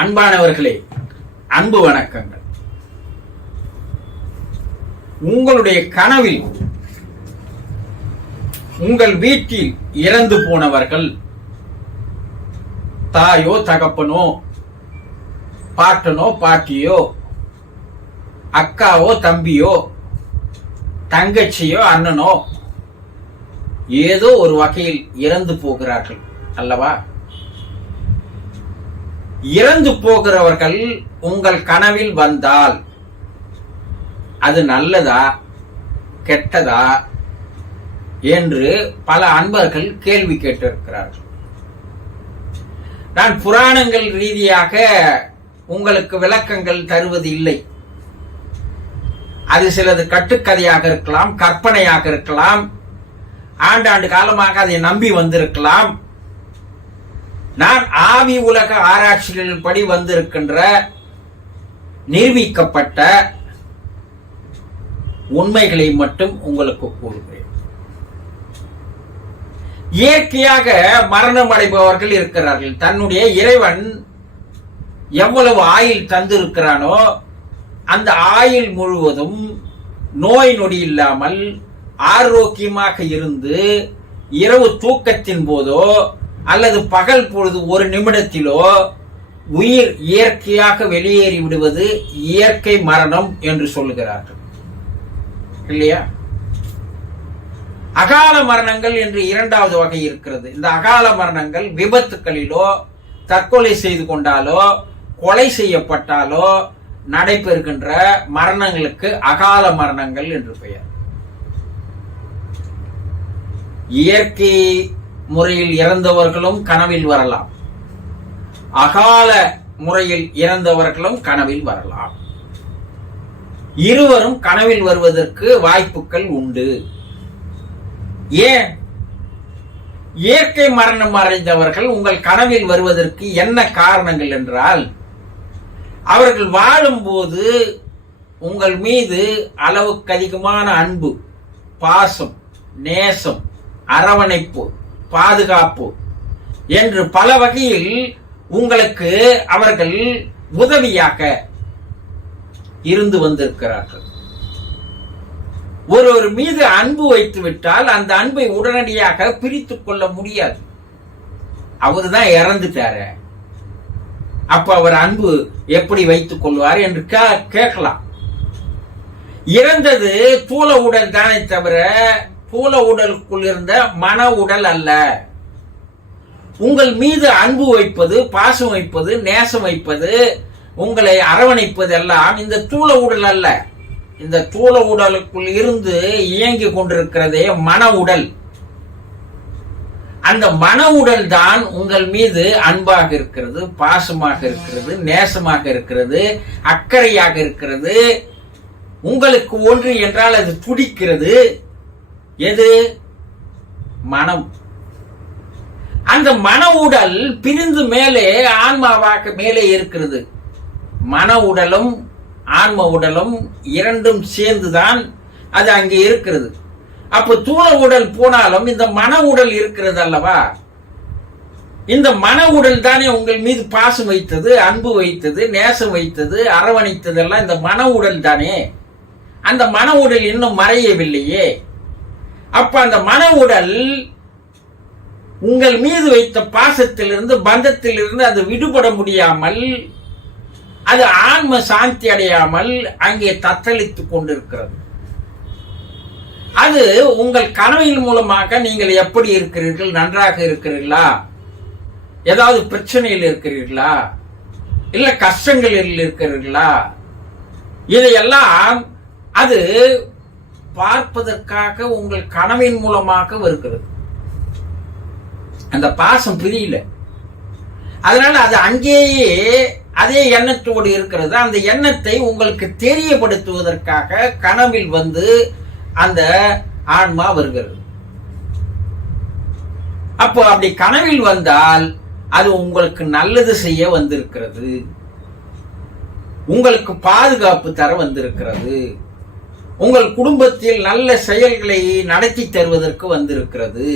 அன்பானவர்களே, அன்பு வணக்கங்கள். உங்களுடைய கனவில் உங்கள் வீட்டில் இறந்து போனவர்கள் தாயோ தகப்பனோ பாட்டனோ பாட்டியோ அக்காவோ தம்பியோ தங்கச்சியோ அண்ணனோ ஏதோ ஒரு வகையில் இறந்து போகிறார்கள் அல்லவா? இறந்து போகிறவர்கள் உங்கள் கனவில் வந்தால் அது நல்லதா கெட்டதா என்று பல அன்பர்கள் கேள்வி கேட்டிருக்கிறார்கள். நான் புராணங்கள் ரீதியாக உங்களுக்கு விளக்கங்கள் தருவது இல்லை. அது சிலது கட்டுக்கதையாக இருக்கலாம், கற்பனையாக இருக்கலாம், ஆண்டாண்டு காலமாக அதை நம்பி வந்திருக்கலாம். நான் ஆவி உலக ஆராய்ச்சிகளின் படி வந்திருக்கின்ற நிரூபிக்கப்பட்ட உண்மைகளை மட்டும் உங்களுக்கு கூறுகிறேன். இயற்கையாக மரணம் அடைபவர்கள் இருக்கிறார்கள். தன்னுடைய இறைவன் எவ்வளவு ஆயுள் தந்திருக்கிறானோ அந்த ஆயுள் முழுவதும் நோய் நொடி இல்லாமல் ஆரோக்கியமாக இருந்து இரவு தூக்கத்தின் போதோ அல்லது பகல் பொழுது ஒரு நிமிடத்திலோ உயிர் இயற்கையாக வெளியேறி விடுவது இயற்கை மரணம் என்று சொல்லுகிறார்கள் இல்லையா? அகால மரணங்கள் என்று இரண்டாவது வகை இருக்கிறது. இந்த அகால மரணங்கள் விபத்துக்களிலோ தற்கொலை செய்து கொண்டாலோ கொலை செய்யப்பட்டாலோ நடைபெறுகின்ற மரணங்களுக்கு அகால மரணங்கள் என்று பெயர். இயற்கை முறையில் இறந்தவர்களும் கனவில் வரலாம், அகால முறையில் இறந்தவர்களும் கனவில் வரலாம். இருவரும் கனவில் வருவதற்கு வாய்ப்புகள் உண்டு. ஏன்? இயற்கை மரணம் அடைந்தவர்கள் உங்கள் கனவில் வருவதற்கு என்ன காரணங்கள் என்றால், அவர்கள் வாழும்போது உங்கள் மீது அளவுக்கு அதிகமான அன்பு, பாசம், நேசம், அரவணைப்பு, பாதுகாப்பு என்று பல வகையில் உங்களுக்கு அவர்கள் உதவியாக இருந்து வந்திருக்கிறார்கள். ஒருவர் மீது அன்பு வைத்து விட்டால் அந்த அன்பை உடனடியாக பிரித்துக் கொள்ள முடியாது. அவரு தான் இறந்துட்டாரு, அப்ப அவர் அன்பு எப்படி வைத்துக் கொள்வார் என்று கேட்கலாம். இறந்தது தூல உடல் தானே தவிர தூல உடலுக்குள் இருந்த மன உடல் அல்ல. உங்கள் மீது அன்பு வைப்பது, பாசம் வைப்பது, நேசம் வைப்பது, உங்களை அரவணைப்பது எல்லாம் இந்த தூல உடல் அல்ல. இந்த தூல உடலுக்குள் இருந்து இயங்கி கொண்டிருக்கிறதே மன உடல். அந்த மன உடல் தான் உங்கள் மீது அன்பாக இருக்கிறது, பாசமாக இருக்கிறது, நேசமாக இருக்கிறது, அக்கறையாக இருக்கிறது. உங்களுக்கு ஒன்று என்றால் அது துடிக்கிறது. எது? மனம். அந்த மன உடல் பிரிந்து மேலே ஆன்மாவாக மேலே இருக்கிறது. மன உடலும் ஆன்ம உடலும் இரண்டும் சேர்ந்துதான் அது அங்கே இருக்கிறது. அப்ப தூள உடல் போனாலும் இந்த மன உடல் இருக்கிறது அல்லவா? இந்த மன உடல் தானே உங்கள் மீது பாசம் வைத்தது, அன்பு வைத்தது, நேசம் வைத்தது, அரவணைத்ததெல்லாம் இந்த மன உடல் தானே. அந்த மன உடல் இன்னும் மறையவில்லையே. அப்ப அந்த மன உடல் உங்கள் மீது வைத்த பாசத்திலிருந்து, பந்தத்திலிருந்து அது விடுபட முடியாமல், அது ஆன்ம சாந்தி அடையாமல் அங்கே தத்தளித்துக் கொண்டிருக்கிறது. அது உங்கள் கனவின் மூலமாக நீங்கள் எப்படி இருக்கிறீர்கள்? நன்றாக இருக்கிறீர்களா? ஏதாவது பிரச்சனையில் இருக்கிறீர்களா? இல்ல கஷ்டங்களில் இருக்கிறீர்களா? இதையெல்லாம் அது பார்ப்பதற்காக உங்கள் கனவின் மூலமாக வருகிறது. அந்த பாசம் பிரியல, அதனால அது அங்கேயே அதே எண்ணத்தோடு இருக்கிறது. அந்த எண்ணத்தை உங்களுக்கு தெரியப்படுத்துவதற்காக கனவில் வந்து அந்த ஆன்மா வருகிறது. அப்போ அப்படி கனவில் வந்தால் அது உங்களுக்கு நல்லது செய்ய வந்திருக்கிறது, உங்களுக்கு பாதுகாப்பு தர வந்திருக்கிறது, உங்கள் குடும்பத்தில் நல்ல செயல்களை நடத்தி தருவதற்கு வந்திருக்கிறது,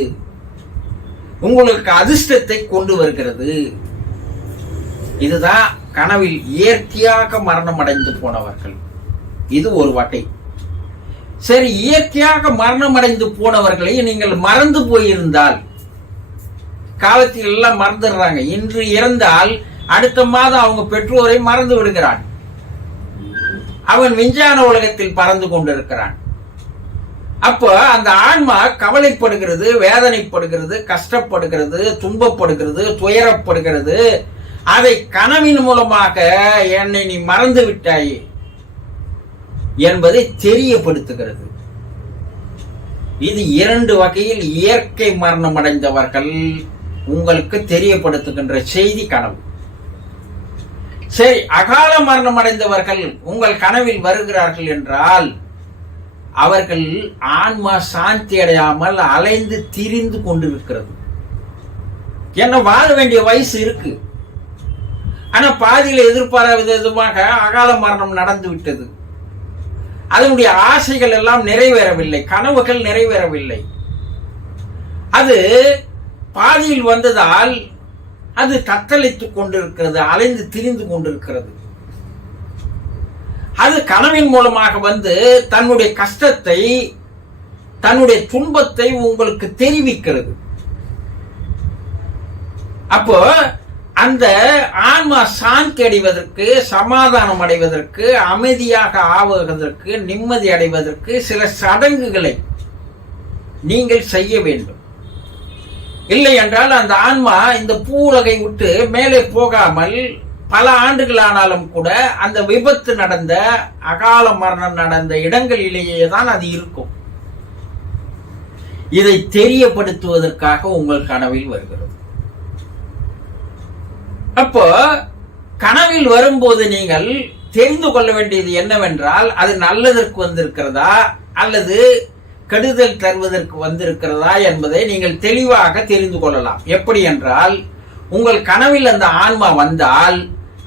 உங்களுக்கு அதிர்ஷ்டத்தை கொண்டு வருகிறது. இதுதான் கனவில் இயற்கையாக மரணம் அடைந்து போனவர்கள். இது ஒரு வகை. சரி, இயற்கையாக மரணம் அடைந்து போனவர்களை நீங்கள் மறந்து போயிருந்தால், காலத்தில் எல்லாம் மறந்துடுறாங்க. இன்று இறந்தால் அடுத்த மாதம் அவங்க பெற்றோரை மறந்து விடுகிறான். அவன் விஞ்ஞான உலகத்தில் பறந்து கொண்டிருக்கிறான். அப்போ அந்த ஆன்மா கவலைப்படுகிறது, வேதனைப்படுகிறது, கஷ்டப்படுகிறது, துன்பப்படுகிறது, துயரப்படுகிறது. அதை கனவின் மூலமாக என்னை நீ மறந்து விட்டாய் என்பதை தெரியப்படுத்துகிறது. இது இரண்டு வகையில் இயற்கை மரணம் அடைந்தவர்கள் உங்களுக்கு தெரியப்படுத்துகின்ற செய்தி கனவு. சரி, அகால மரணம் அடைந்தவர்கள் உங்கள் கனவில் வருகிறார்கள் என்றால் அவர்கள் ஆன்மா சாந்தி அடையாமல் அலைந்து திரிந்து கொண்டிருக்கிறது. என்ன, வாழ வேண்டிய வயசு இருக்கு, ஆனா பாதியில எதிர்பாராத விதமாக அகால மரணம் நடந்து விட்டது. அதனுடைய ஆசைகள் எல்லாம் நிறைவேறவில்லை, கனவுகள் நிறைவேறவில்லை. அது பாதியில் வந்ததால் அது தத்தளித்துக் கொண்டிருக்கிறது, அலைந்து திரிந்து கொண்டிருக்கிறது. அது கனவின் மூலமாக வந்து தன்னுடைய கஷ்டத்தை, தன்னுடைய துன்பத்தை உங்களுக்கு தெரிவிக்கிறது. அப்போ அந்த ஆன்மா சாந்தி அடைவதற்கு, சமாதானம் அடைவதற்கு, அமைதியாக ஆவதற்கு, நிம்மதி அடைவதற்கு சில சடங்குகளை நீங்கள் செய்ய வேண்டும். இல்லை என்றால் அந்த ஆன்மா இந்த பூவுலகை விட்டு மேலே போகாமல் பல ஆண்டுகள் ஆனாலும் கூட அந்த விபத்து நடந்த, அகால மரணம் நடந்த இடங்களிலேயே தான் அது இருக்கும். இதை தெரியப்படுத்துவதற்காக உங்கள் கனவில் வருகிறது. அப்போ கனவில் வரும்போது நீங்கள் தெரிந்து கொள்ள வேண்டியது என்னவென்றால், அது நல்லதற்கு வந்திருக்கிறதா அல்லது கெடுதல் தருவதற்கு வந்திருக்கிறதா என்பதை நீங்கள் தெளிவாக தெரிந்து கொள்ளலாம். எப்படி என்றால், உங்கள் கனவில் அந்த ஆன்மா வந்தால்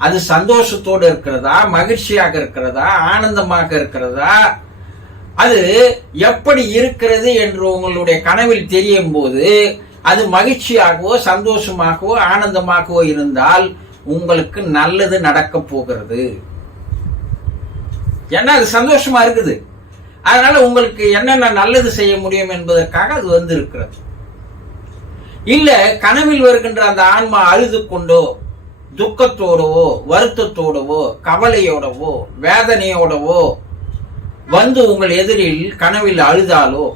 அது சந்தோஷத்தோடு இருக்கிறதா, மகிழ்ச்சியாக இருக்கிறதா, ஆனந்தமாக இருக்கிறதா, அது எப்படி இருக்கிறது என்று உங்களுடைய கனவில் தெரியும் போது அது மகிழ்ச்சியாகவோ சந்தோஷமாகவோ ஆனந்தமாகவோ இருந்தால் உங்களுக்கு நல்லது நடக்க போகிறது. ஏன்னா அது சந்தோஷமா இருக்குது, அதனால உங்களுக்கு என்னென்ன நல்லது செய்ய முடியும் என்பதற்காக அது வந்து இருக்கிறது. இல்ல, கனவில் வருகின்ற அந்த ஆன்மா அழுது கொண்டோ, துக்கத்தோடவோ, வருத்தத்தோடவோ, கவலையோடவோ, வேதனையோடவோ வந்து உங்கள் எதிரில் கனவில் அழுதாலோ,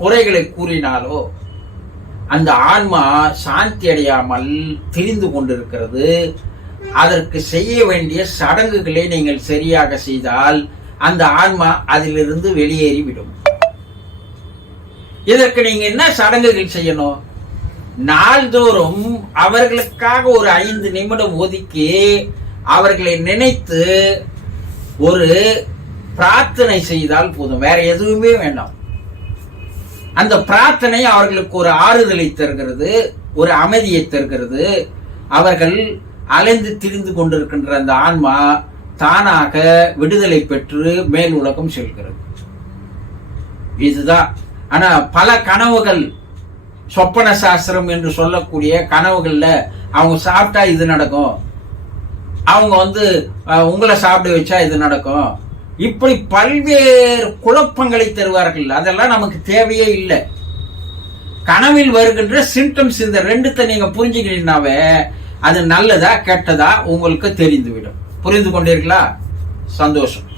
குறைகளை கூறினாலோ, அந்த ஆன்மா சாந்தி அடையாமல் திரிந்து கொண்டிருக்கிறது. அதற்கு செய்ய வேண்டிய சடங்குகளை நீங்கள் சரியாக செய்தால் அந்த ஆன்மா அதிலிருந்து வெளியேறிவிடும். இதற்கு நீங்க என்ன சடங்குகள் செய்யணும்? நாள்தோறும் அவர்களுக்காக ஒரு 5 நிமிடம் ஒதுக்கி அவர்களை நினைத்து ஒரு பிரார்த்தனை செய்தால் போதும், வேற எதுவுமே வேண்டாம். அந்த பிரார்த்தனை அவர்களுக்கு ஒரு ஆறுதலை தருகிறது, ஒரு அமைதியை தருகிறது. அவர்கள் அலைந்து திரிந்து கொண்டிருக்கின்ற அந்த ஆன்மா தானாக விடுதலை பெற்று மேல் உலகம் செல்கிறது. இதுதான். ஆனா பல கனவுகள், சொப்பன சாஸ்திரம் என்று சொல்லக்கூடிய கனவுகள்ல அவங்க சாப்பிட்டா இது நடக்கும், அவங்க வந்து உங்களை சாப்பிட வச்சா இது நடக்கும், இப்படி பல்வேறு குழப்பங்களை தருவார்கள். அதெல்லாம் நமக்கு தேவையே இல்லை. கனவில் வருகின்ற சிம்டம்ஸ் இந்த 2 நீங்க புரிஞ்சுக்கிறீங்கன்னாவே அது நல்லதா கெட்டதா உங்களுக்கு தெரிந்துவிடும். புரிந்து கொண்டீர்களா? சந்தோஷம்.